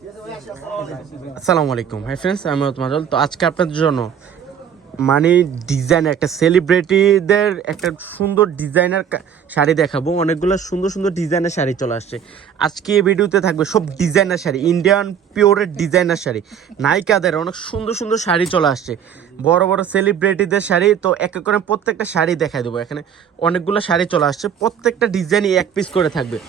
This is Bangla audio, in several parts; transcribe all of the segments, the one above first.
আসসালামু আলাইকুম হাই ফ্রেন্ডস, আমি মাজল। তো আজকে আপনাদের জন্য মানে ডিজাইন একটা সেলিব্রিটিদের একটা সুন্দর ডিজাইনার শাড়ি দেখাবো। অনেকগুলো সুন্দর সুন্দর ডিজাইনের শাড়ি চলে আসছে। আজকে এই ভিডিওতে থাকবে সব ডিজাইনার শাড়ি, ইন্ডিয়ান পিওরের ডিজাইনার শাড়ি, নায়িকাদের অনেক সুন্দর সুন্দর শাড়ি চলে আসছে, বড় বড় সেলিব্রিটিদের শাড়ি। তো এক এক করে প্রত্যেকটা শাড়ি দেখাই দেবো। এখানে অনেকগুলো শাড়ি চলে আসছে, প্রত্যেকটা ডিজাইনই এক পিস করে থাকবে।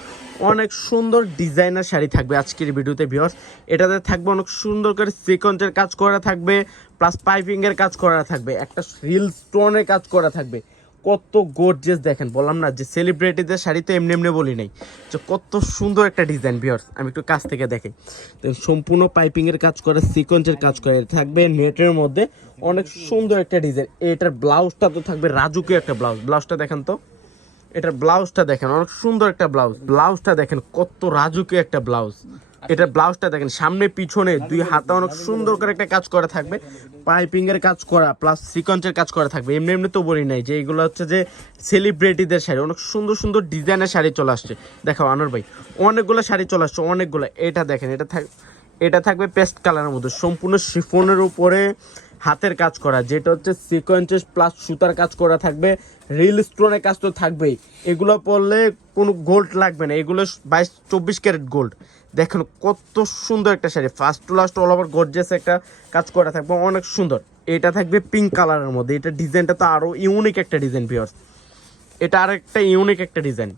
অনেক সুন্দর ডিজাইনার শাড়ি থাকবে আজকের ভিডিওতে ভিউয়ার্স। এটাতে থাকবে অনেক সুন্দর করে সিকোয়েন্সের কাজ করা থাকবে, প্লাস পাইপিংয়ের কাজ করা থাকবে, একটা রিল স্টোনের কাজ করা থাকবে। কত গর্জিয়াস দেখেন, বললাম না যে সেলিব্রিটিদের শাড়ি তো এমনি এমনি বলি নাই, যে কত সুন্দর একটা ডিজাইন ভিউয়ার্স। আমি একটু কাছ থেকে দেখি, সম্পূর্ণ পাইপিংয়ের কাজ করা, সিকোয়েন্সের কাজ করা থাকবে, নেটের মধ্যে অনেক সুন্দর একটা ডিজাইন। এটার ব্লাউজটা তো থাকবে রাজুকে একটা ব্লাউজ। ব্লাউজটা দেখেন তো, এটার ব্লাউজটা দেখেন, অনেক সুন্দর একটা ব্লাউজ। ব্লাউজটা দেখেন কত রাজুকে একটা ব্লাউজ। এটার ব্লাউজটা দেখেন সামনে পিছনে দুই হাতে অনেক সুন্দর করে একটা কাজ করা থাকবে, পাইপিং এর কাজ করা প্লাস সিকোয়েন্সের কাজ করা থাকবে। এমনি এমনি তো বলি নাই যে এগুলো হচ্ছে যে সেলিব্রিটিদের শাড়ি। অনেক সুন্দর সুন্দর ডিজাইনের শাড়ি চলে আসছে। দেখাও আনোয়ার ভাই, অনেকগুলো শাড়ি চলে আসছে, অনেকগুলো। এটা দেখেন, এটা থাকবে পেস্ট কালারের মধ্যে, সম্পূর্ণ শিফনের উপরে হাতের কাজ করা, যেটা হচ্ছে সিকোয়েন্সেস প্লাস সুতার কাজ করা থাকবে, রিল স্টোনের কাজ তো থাকবেই। এগুলো পরলে কোনো গোল্ড লাগবে না, এগুলো 22-24 ক্যারেট গোল্ড। দেখেন কত সুন্দর একটা sari, first to last all over gorgeous একটা কাজ করা থাকবে, অনেক সুন্দর। এটা থাকবে পিঙ্ক কালারের মধ্যে। এটা ডিজাইনটা তো আরও ইউনিক একটা ডিজাইন ভিউয়ার্স, এটা আরেকটা ইউনিক একটা ডিজাইন।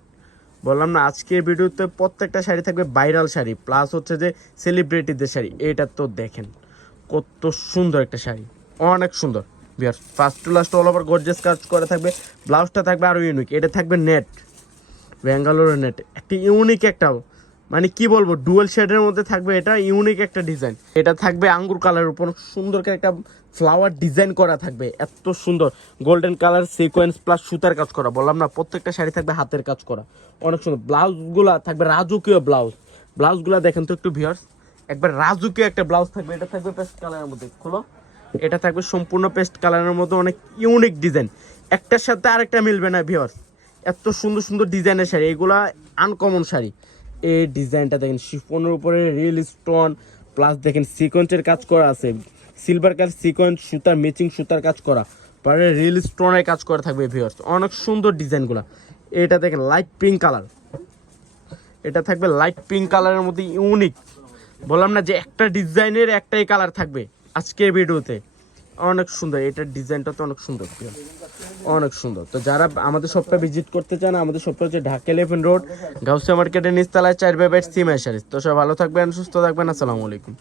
বললাম না আজকের ভিডিওতে প্রত্যেকটা শাড়ি থাকবে ভাইরাল শাড়ি, প্লাস হচ্ছে যে সেলিব্রিটিদের শাড়ি। এটা তো দেখেন কত সুন্দর একটা শাড়ি, অনেক সুন্দর বিয়ার। First to last all over gorgeous কাজ করা থাকবে। ব্লাউজটা থাকবে আরও ইউনিক, এটা থাকবে নেট, ব্যাঙ্গালোরের নেট, একটা ইউনিক একটা, মানে কি বলবো, ডুয়েল শেডের মধ্যে থাকবে। এটা ইউনিক একটা ডিজাইন। এটা থাকবে আঙ্গুর কালারের উপর সুন্দর করে একটা ফ্লাওয়ার ডিজাইন করা থাকবে, এত সুন্দর গোল্ডেন কালার সিকোয়েন্স প্লাস সুতার কাজ করা। বললাম না প্রত্যেকটা শাড়ি থাকবে হাতের কাজ করা, অনেক সুন্দর। ব্লাউজগুলা থাকবে রাজুকীয় ব্লাউজ। ব্লাউজগুলা দেখেন তো একটু ভিউয়ার্স, একবার রাজুকীয় একটা ব্লাউজ থাকবে। এটা থাকবে পেস্ট কালারের মধ্যে, খোলো। এটা থাকবে সম্পূর্ণ পেস্ট কালারের মধ্যে, অনেক ইউনিক ডিজাইন, একটার সাথে আরেকটা মিলবে না ভিউয়ার্স। এত সুন্দর সুন্দর ডিজাইনের শাড়ি, এগুলা আনকমন শাড়ি। এই ডিজাইনটা দেখেন, শিফনের উপরে রিল স্টোন প্লাস দেখেন সিকোয়েন্সের কাজ করা আছে, সিলভার কালার সিকোয়েন্স সুতার ম্যাচিং সুতার কাজ করা, পরে রিল স্টোনের কাজ করা থাকবে ভিউয়ার্স, অনেক সুন্দর ডিজাইনগুলো। এটা দেখেন লাইট পিঙ্ক কালার, এটা থাকবে লাইট পিঙ্ক কালারের মধ্যে ইউনিক। বললাম না যে একটা ডিজাইনের একটাই কালার থাকবে আজকের ভিডিওতে, অনেক সুন্দর। এটার ডিজাইনটা তো অনেক সুন্দর, অনেক সুন্দর। তো যারা আমাদের শপটা ভিজিট করতে চান, আমাদের শপটা হচ্ছে ঢাকা 11 রোড, গাউসিয়া মার্কেটের নিচতলায় 4/8 সিমের শাড়ি। তো সব ভালো থাকবেন, সুস্থ থাকবেন, আসসালামু আলাইকুম।